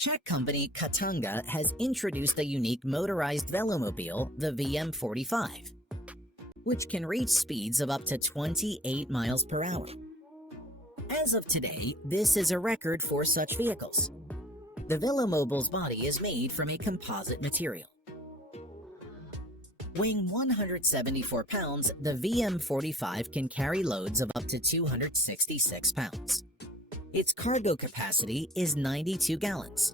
Czech company Katanga has introduced a unique motorized velomobile, the VM-Forty-Five, which can reach speeds of up to 28 miles per hour. As of today, this is a record for such vehicles. The Velomobile's body is made from a composite material. Weighing 174 pounds, the VM-Forty-Five can carry loads of up to 266 pounds. Its cargo capacity is 92 gallons.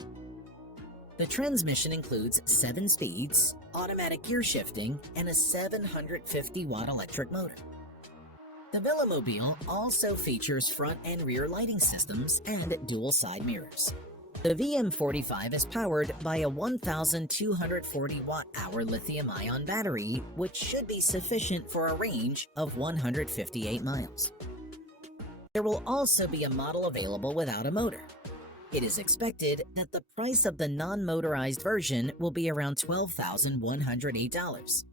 The transmission includes 7 speeds, automatic gear shifting, and a 750-watt electric motor. The Velomobile also features front and rear lighting systems and dual side mirrors. The VM-Forty-Five is powered by a 1,240 watt-hour lithium-ion battery, which should be sufficient for a range of 158 miles. There will also be a model available without a motor. It is expected that the price of the non-motorized version will be around $12,108,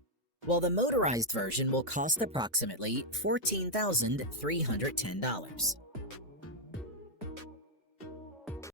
while the motorized version will cost approximately $14,310.